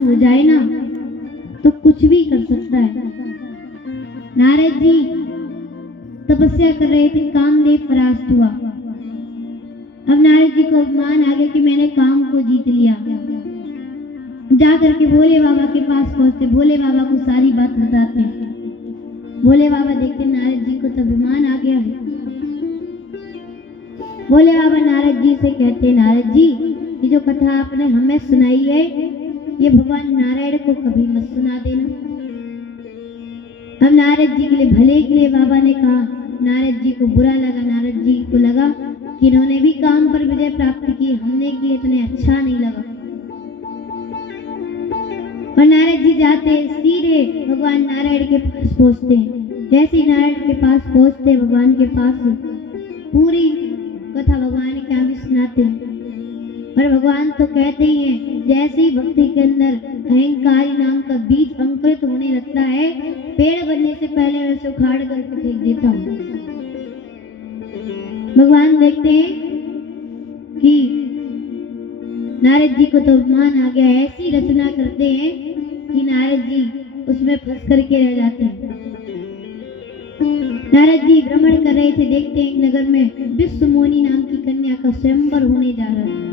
हो जाए ना तो कुछ भी कर सकता है। नारद जी तपस्या कर रहे थे, कामदेव परास्त हुआ। अब नारद जी को अभिमान आ गया कि मैंने काम को जीत लिया। जा करके भोले बाबा के पास पहुंचते, भोले बाबा को सारी बात बताते। भोले बाबा देखते नारद जी को तो अभिमान आ गया है। भोले बाबा नारद जी से कहते, नारद जी ये जो कथा आपने हमें सुनाई है ये भगवान नारायण को कभी मत सुना देना। अब नारद जी के लिए, भले के लिए बाबा ने कहा। नारद जी को बुरा लगा, नारद जी को लगा कि इन्होंने भी काम पर विजय प्राप्त की, हमने किए इतने अच्छा नहीं लगा। और नारद जी जाते सीधे भगवान नारायण के पास पहुंचते हैं। जैसे ही नारायण के पास पहुंचते भगवान के पास पूरी कथा भगवान के आगे सुनाते हैं। पर भगवान तो कहते ही हैं, जैसे ही भक्ति के अंदर अहंकारी नाम का बीज अंकुरित होने लगता है, पेड़ बनने से पहले मैं उसे उखाड़ करके फेंक देता हूँ। भगवान देखते हैं कि नारद जी को तो अभिमान आ गया, ऐसी रचना करते हैं कि नारद जी उसमें फंस करके रह जाते हैं। नारद जी भ्रमण कर रहे थे, देखते हैं एक नगर में विश्वमोनी नाम की कन्या का स्वयंवर होने जा रहा है।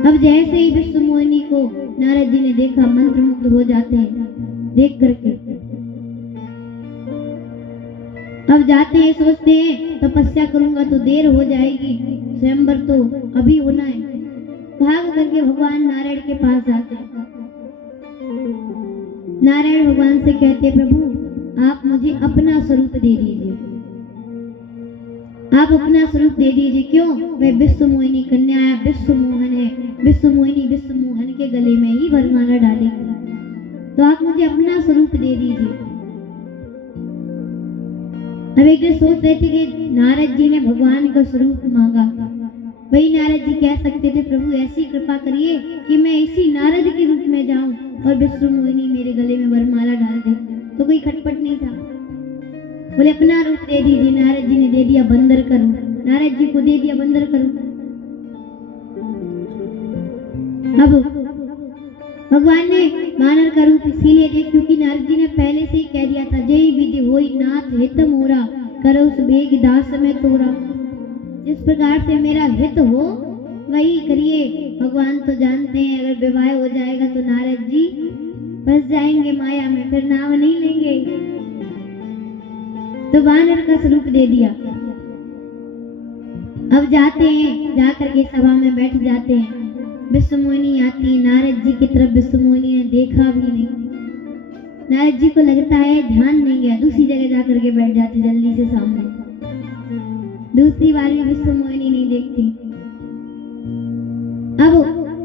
अब जैसे ही विश्वमोनी को नारद जी ने देखा, मंत्रमुग्ध हो जाते हैं देख करके। अब जाते हैं, सोचते हैं तपस्या करूंगा तो देर हो जाएगी, स्वयंवर तो अभी होना है। भाग करके भगवान नारायण के पास जाते हैं। नारायण भगवान से कहते, प्रभु आप मुझे अपना स्वरूप दे दीजिए, आप अपना स्वरूप दे दीजिए। क्यों? वह विश्वमोहिनी कन्या है, विश्वमोहन है, विश्वमोहिनी विश्वमोहन के गले में ही वरमाला डालेगी, तो आप मुझे अपना स्वरूप दे दीजिए। अब एक दिन सोच रहे थे कि नारद जी ने भगवान का स्वरूप मांगा। वही नारद जी कह सकते थे, प्रभु ऐसी कृपा करिए कि मैं इसी नारद के रूप में जाऊं और विश्वमोहिनी मेरे गले में वरमाला डाल दे। तो कोई खटपट नहीं था, बोले अपना रूप दे दीजिए। नारद जी ने दे दिया बंदर का रूप, नारद जी को दे दिया बंदर का रूप। अब भगवान ने वानर का रूप इसीलिए दिया क्योंकि नारद जी ने पहले से ही कह दिया था, जय विधि होई नाथ हित मोरा, करो सुबेग दास में तोरा। जिस प्रकार से मेरा हित हो वही करिए। भगवान तो जानते हैं अगर विवाह हो जाएगा तो नारद जी फंस जाएंगे माया में, फिर नाम नहीं लेंगे। तो वानर का स्वरूप दे दिया। अब जाते हैं, जाकर के सभा में बैठ जाते हैं। विश्वमोहिनी आती है, नारद जी की तरफ विश्वमोहिनी ने देखा भी नहीं। नारद जी को लगता है ध्यान नहीं गया, दूसरी जगह जाकर के बैठ जाते जल्दी से सामने। दूसरी बार भी विश्वमोहिनी नहीं देखती। अब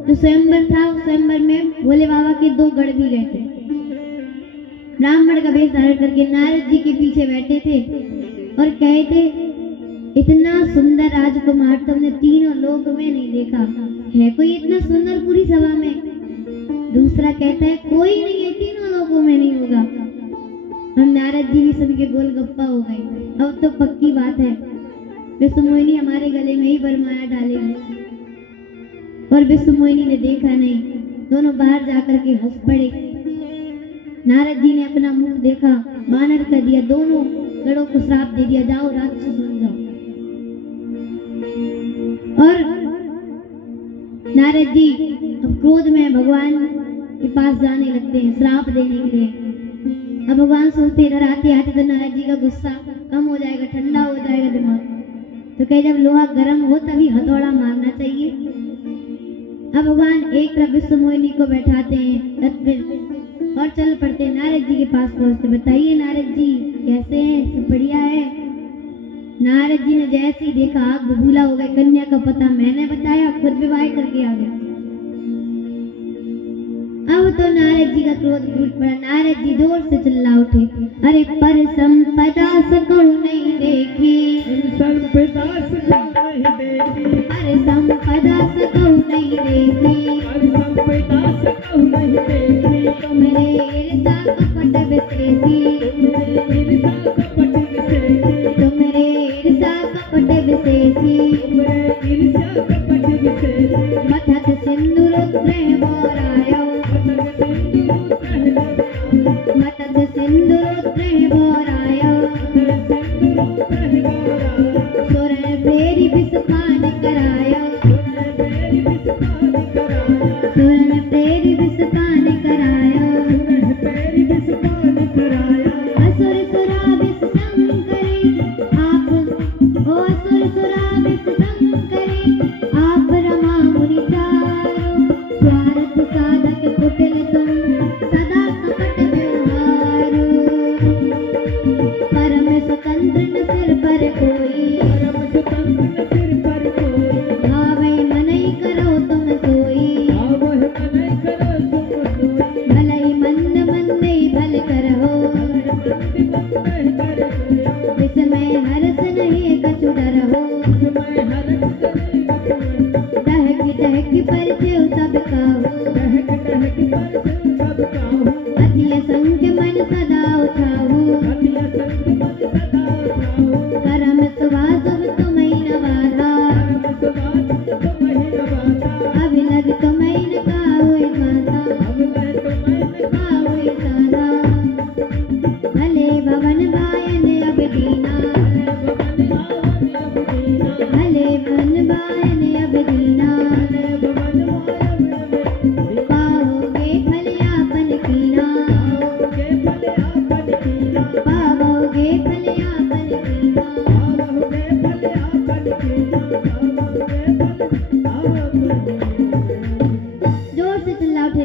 जो स्वयंवर था उस स्वयंवर में भोले बाबा के दो गढ़ भी गए थे। ब्राह्मण का वेश धारण करके नारद जी के पीछे बैठे थे और कहे थे, इतना सुंदर राजकुमार तुमने तीनों लोक में नहीं देखा है, कोई इतना सुंदर पूरी सभा में। दूसरा कहता है कोई नहीं है, तीनों लोगों में नहीं होगा। हम नारद जी भी सबके गोलगप्पा हो गए। अब तो पक्की बात है विश्वमोहिनी हमारे गले में ही वरमाला डालेगी। और विश्वमोहिनी ने देखा नहीं, दोनों बाहर जाकर के हंस पड़े। नारद जी ने अपना मुख देखा, वानर कर दिया, दोनों गढ़ों को श्राप दे दिया, जाओ राक्षस बन जाओ। और नारद जी अब क्रोध में भगवान के पास जाने लगते हैं श्राप देने के लिए। अब भगवान सोचते इधर आते आते तो नारद जी का गुस्सा कम हो जाएगा, ठंडा हो जाएगा दिमाग। तो कहे जब लोहा गर्म हो तभी हथौड़ा मारना चाहिए। अब भगवान एक तरफ विश्वमोहिनी को बैठाते हैं रथ पे और चल पड़ते। नारद जी के पास पहुंचते, बताइए नारद जी कैसे हैं, सब बढ़िया है। नारद जी ने जैसे ही देखा आग बबूला हो गए, कन्या का पता मैंने बताया, खुद विवाह करके आ गए। अब तो नारद जी का क्रोध फूट पड़ा। नारद जी जोर से चिल्ला उठे, अरे पर संपदा सकूं नहीं देखी, संपदा सकूं नहीं देखी, अरे संपदा सकूं नहीं देखी, अरे संपदा सकूं नहीं देखी। तुमरे ईर्षा कपट विशेषी, तुमरे ईर्षा कपट विशेषी, तुमरे ईर्षा कपट विशेषी, तुमरे ईर्षा कपट विशेषी। मथक सिंदूर प्रेम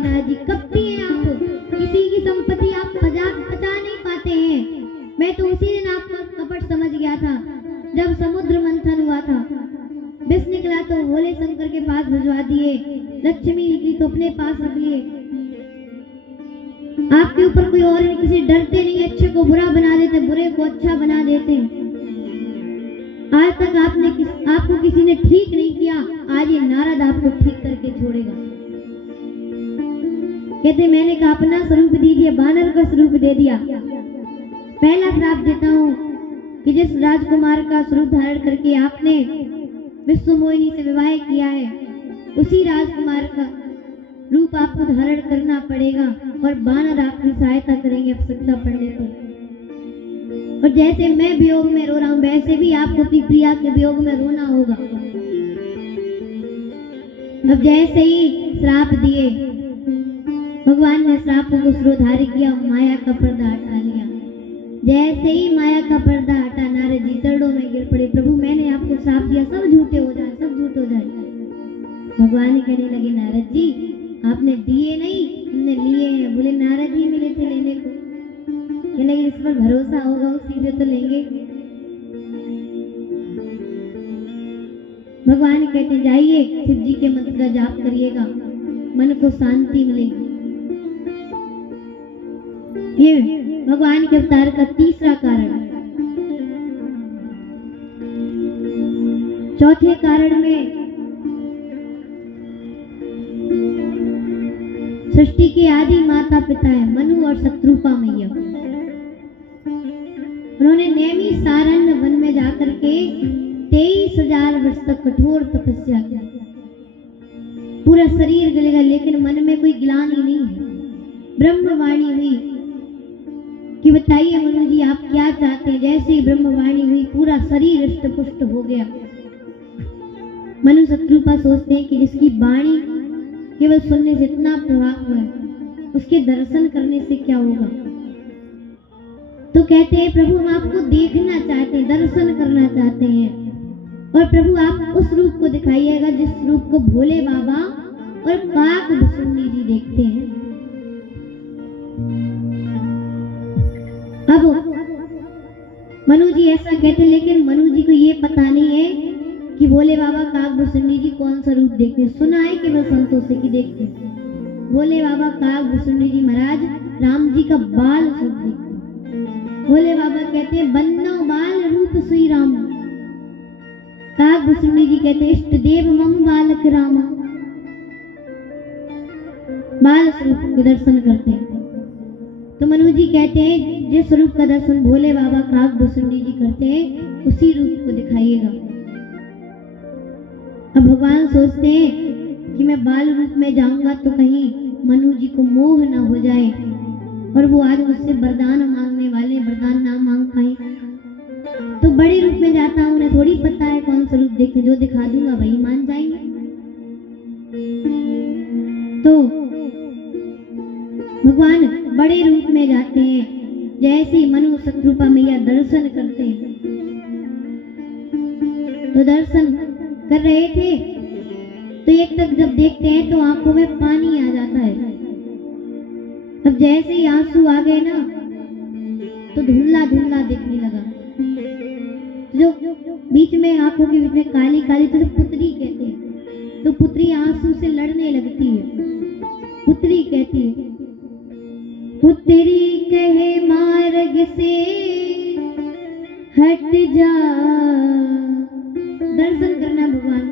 थे नारद जी, कपटी हैं आप, किसी की संपत्ति आप बचा नहीं पाते हैं। मैं तो उसी दिन आपका कपट समझ गया था जब समुद्र मंथन हुआ था। विष निकला तो भोले शंकर के पास भिजवा दिए, लक्ष्मी निकली तो अपने पास रख लिए। आपके ऊपर कोई और नहीं, किसी डरते नहीं, अच्छे को बुरा बना देते, बुरे को अच्छा बना देते। आज तक आपको किसी ने ठीक नहीं किया, आज ये नारद आपको ठीक करके छोड़ेगा। कहते मैंने कहा अपना स्वरूप दीजिए, बानर का स्वरूप दे दिया। पहला श्राप देता हूँ कि जिस राजकुमार का स्वरूप धारण करके आपने विश्व मोहिनी से विवाह किया है, उसी राजकुमार का रूप आपको धारण करना पड़ेगा और बानर आपकी सहायता करेंगे आवश्यकता पड़ने पर। और जैसे मैं वियोग में रो रहा हूं, वैसे भी आपको अपनी प्रिया के वियोग में रोना होगा। अब जैसे ही श्राप दिए, भगवान ने श्राप को शिरोधार्य किया, माया का पर्दा हटा लिया। जैसे ही माया का पर्दा हटा, नारद जी चरणों में गिर पड़े, प्रभु मैंने आपको श्राप दिया, सब झूठे हो जाए, सब झूठ हो जाए। भगवान कहने लगे नारद जी आपने दिए नहीं, हमने लिए हैं। बोले नारद जी मिले थे लेने को। कहने लगे इस पर भरोसा होगा उसी से तो लेंगे। भगवान कहते जाइए शिव जी के मंत्र का जाप करिएगा, मन को शांति मिलेगी। ये भगवान के अवतार का तीसरा कारण। चौथे कारण में सृष्टि के आदि माता पिता है मनु और शत्रुपा मैया। उन्होंने नेमी सारण्य वन में जाकर के 23,000 वर्ष तक कठोर तपस्या की। पूरा शरीर गलेगा लेकिन मन में कोई ग्लानि नहीं है। ब्रह्मवाणी हुई कि बताइए मनु जी आप क्या चाहते हैं। जैसे ही ब्रह्मवाणी हुई पूरा शरीर हृष्ट पुष्ट हो गया। मनु शत्रुपा सोचते हैं कि जिसकी वाणी केवल सुनने से इतना प्रभाव हुआ है, उसके दर्शन करने से क्या होगा। तो कहते हैं प्रभु हम आपको देखना चाहते हैं, दर्शन करना चाहते हैं। और प्रभु आप उस रूप को दिखाइएगा जिस रूप को भोले बाबा और काक भुसुंडी जी देखते हैं। अब मनु जी ऐसा कहते हैं, लेकिन मनु जी को ये पता नहीं है कि भोले बाबा काक भुसुंडी जी कौन सा रूप देखते हैं। सुना है केवल संतों से कि देखते हैं। भोले बाबा काक भुसुंडी जी महाराज राम जी का बाल स्वरूप देखते हैं। भोले बाबा कहते हैं बन्नो बाल रूप श्री राम। काक भुसुंडी जी कहते हैं इष्ट देव मम बालक रामा। बाल स्वरूप के दर्शन करते हैं। तो मनु जी कहते हैं जिस रूप का दर्शन भोले बाबा काक भुसुंडी जी करते हैं उसी रूप को दिखाइएगा। अब भगवान सोचते हैं कि मैं बाल रूप में जाऊंगा तो कहीं मनु जी को मोह ना हो जाए और वो आज मुझसे वरदान मांगने वाले, वरदान ना मांग पाए। तो बड़े रूप में जाता हूं, उन्हें थोड़ी पता है कौन सा रूप देखते, जो दिखा दूंगा वही मान जाएंगे। तो भगवान बड़े रूप में जाते हैं। जैसे ही मनु शत्रुपा मैया दर्शन करते हैं, तो दर्शन कर रहे थे तो एक तक जब देखते हैं तो आंखों में पानी आ जाता है। अब जैसे ही आंसू आ गए ना तो धुंधला धुंधला दिखने लगा। जो बीच में आंखों के बीच में काली काली तो पुतरी कहते हैं। तो पुतरी आंसू से लड़ने लगती है। पुतरी कहती है पुतरी कहे मार्ग से हट जा। दर्शन करना भगवान।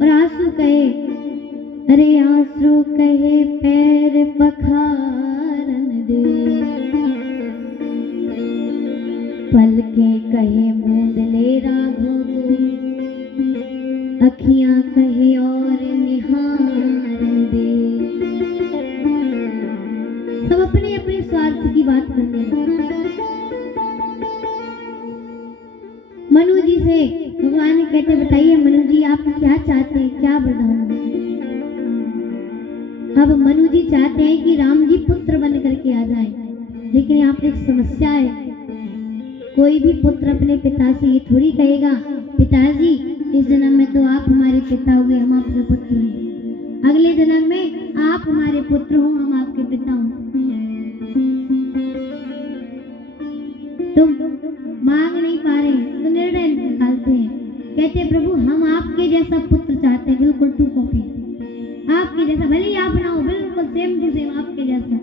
और आंसू कहे अरे आंसू कहे पैर पखारन दे। पलके कहे मूंद ले राघव को, अखियां कहे और निहारन दे। सब अपने अपने स्वार्थ की बात करने लगे। मनु जी से भगवान कहते बताइए मनु जी आप क्या चाहते हैं, क्या वरदान। अब मनु जी चाहते हैं कि राम जी पुत्र बन करके आ जाएं, लेकिन यहाँ पर एक समस्या है। कोई भी पुत्र अपने पिता से ये थोड़ी कहेगा पिताजी इस जन्म में तो आप हमारे पिता हुए, हम आपके पुत्र हैं, अगले जन्म में आप आप हमारे पुत्र हो, हम आपके पिता हो। तुम मांग नहीं पा रहे तो निर्णय निकालते हैं, कहते हैं प्रभु हम आपके जैसा पुत्र चाहते हैं, बिल्कुल टू कॉपी आपके जैसा, भले ही आप ना हो, बिल्कुल सेम टू सेम आपके जैसा।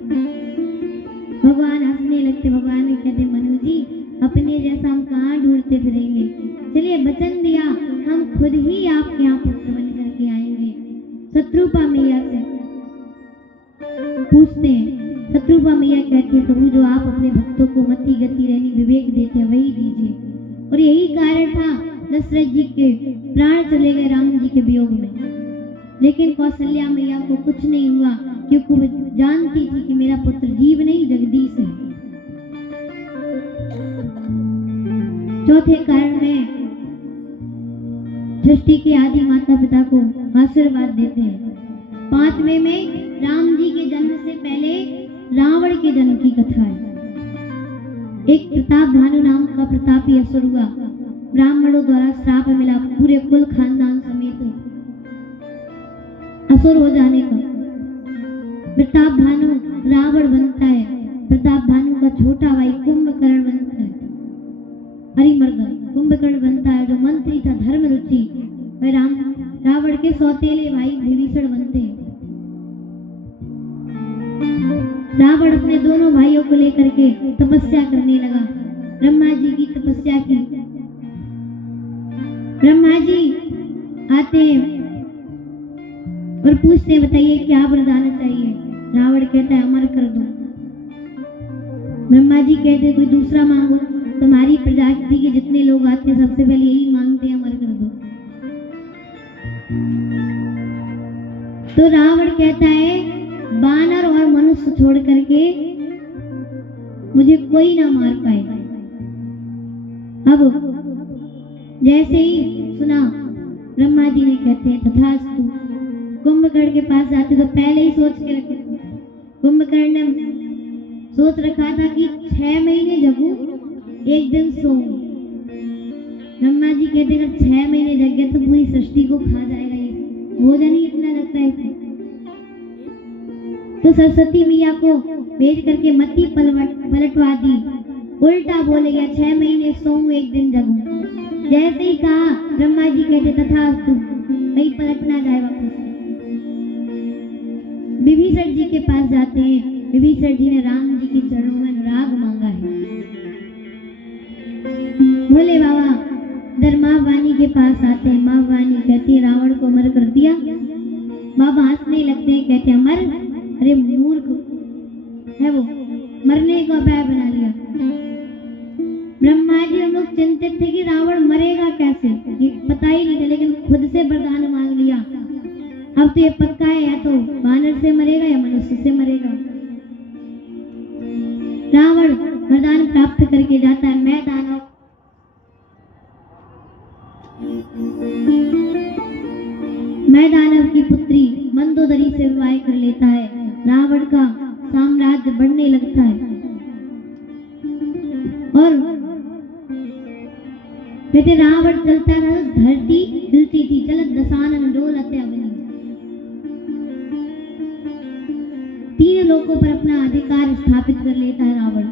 भगवान हंसने लगते। भगवान कहते मनु जी अपने जैसा हम कहाँ ढूंढते फिरेंगे, चलिए वचन दिया हम खुद ही आपके यहाँ पुत्र बन करके आएंगे। शत्रुपा मैया से पूछते हैं, शत्रुपा मैया कहती है प्रभु जो आप अपने भक्तों को मति गति रहनी विवेक देते हैं वही दीजिए। और यही कारण था दशरथ जी के प्राण चले गए राम जी के वियोग में, लेकिन कौशल्या मैया को कुछ नहीं हुआ क्योंकि वो जानती थी कि मेरा पुत्र जीव नहीं जगदीश है। चौथे कारण में सृष्टि के आदि माता पिता को आशीर्वाद देते हैं। पांचवें में राम जी के जन्म से पहले रावण के जन्म की कथा है। एक प्रताप भानु नाम का प्रतापी असुर हुआ, ब्राह्मणों द्वारा श्राप मिला पूरे कुल खानदान समेत असुर हो जाने का। प्रताप भानु रावण बनता है, प्रताप भानु का छोटा भाई कुंभकर्ण बनता है, हरिमर्दन कुंभकर्ण बनता है जो मंत्री था धर्म रुचि, वह रावण के सौतेले भाई विभीषण बनते हैं। रावण अपने दोनों भाइयों को लेकर के तपस्या करने लगा, ब्रह्मा जी की तपस्या की। ब्रह्मा जी आते हैं और पूछते हैं बताइए क्या वरदान चाहिए। रावण कहता है अमर कर दो। ब्रह्मा जी कहते कोई दूसरा मांगो, तुम्हारी प्रजाति के जितने लोग आते हैं सबसे पहले यही मांगते हैं अमर कर दो। तो रावण कहता है बानर और मनुष्य छोड़ करके मुझे कोई ना मार पाए। अब जैसे ही सुना ब्रह्मा जी ने कहते हैं तथास्तु। कुंभकर्ण के पास जाते तो पहले ही सोच के रखे, कुंभकर्ण ने सोच रखा था कि 6 महीने जगूं एक दिन सोऊं। ब्रह्मा जी कहते अगर 6 महीने जग गया तो पूरी सृष्टि को खा जाएगा, ये भोजन ही इतना लगता है इसे। तो सरस्वती मैया को भेज करके मति पलटवा दी, उल्टा बोले गया 6 महीने सोऊं एक दिन जगूं। जैसे ही कहा ब्रह्मा जी कहते तथास्तु, कहीं पलट ना जाए वापस। विभीषण जी के पास जाते हैं, विभीषण जी ने राम जी के चरणों में अनुराग मांगा है। बोले बाबा इधर माँ वाणी के पास आते हैं, माँ वाणी कहती है रावण को अमर कर दिया। बाबा हंसने लगते हैं, कहते हैं अमर, अरे मूर्ख है वो, मरने का उपाय बना लिया। ब्रह्मा जी हम लोग चिंतित थे कि रावण मरेगा कैसे, ये पता ही नहीं था, लेकिन खुद से वरदान मांग लिया। अब तो ये पक्का है या तो वानर से मरेगा या मनुष्य से मरेगा। रावण वरदान प्राप्त करके जाता है, मैं दानव की पुत्री मंदोदरी से विवाह कर लेता है। रावण का साम्राज्य बढ़ने लगता है और कहते रावण चलता था धरती हिलती थी, चलत दशानन डोलते अग्नि। 3 लोकों पर अपना अधिकार स्थापित कर लेता है रावण।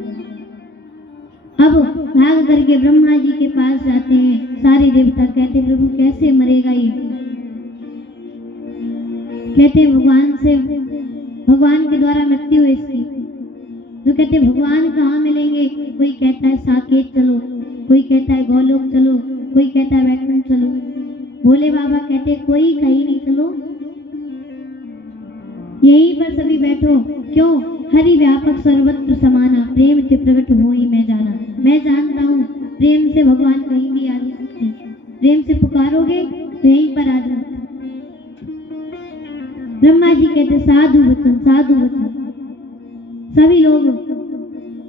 अब भाग करके ब्रह्मा जी के पास जाते हैं सारे देवता, कहते प्रभु कैसे मरेगा ये। कहते भगवान के द्वारा मृत्यु है इसकी। तो कहते भगवान कहाँ मिलेंगे, कोई कहता है साकेत चलो, कोई कहता है गोलोक चलो, कोई कहता है वैकुंठ चलो। भोले बाबा कहते कोई कहीं नहीं चलो, यहीं पर सभी बैठो। क्यों, हरि व्यापक सर्वत्र समाना, प्रेम से प्रकट होई मैं जाना। मैं जानता हूँ प्रेम से भगवान कहीं भी आ सकते हैं, प्रेम से पुकारोगे तो यहीं पर आ जाओ। ब्रह्मा जी कहते साधु वचन साधु वचन। सभी लोग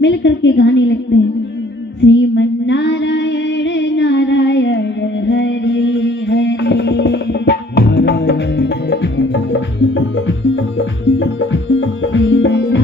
मिल करके गाने लगते हैं, श्रीमन नारायण नारायण हरे हरे, श्रीमन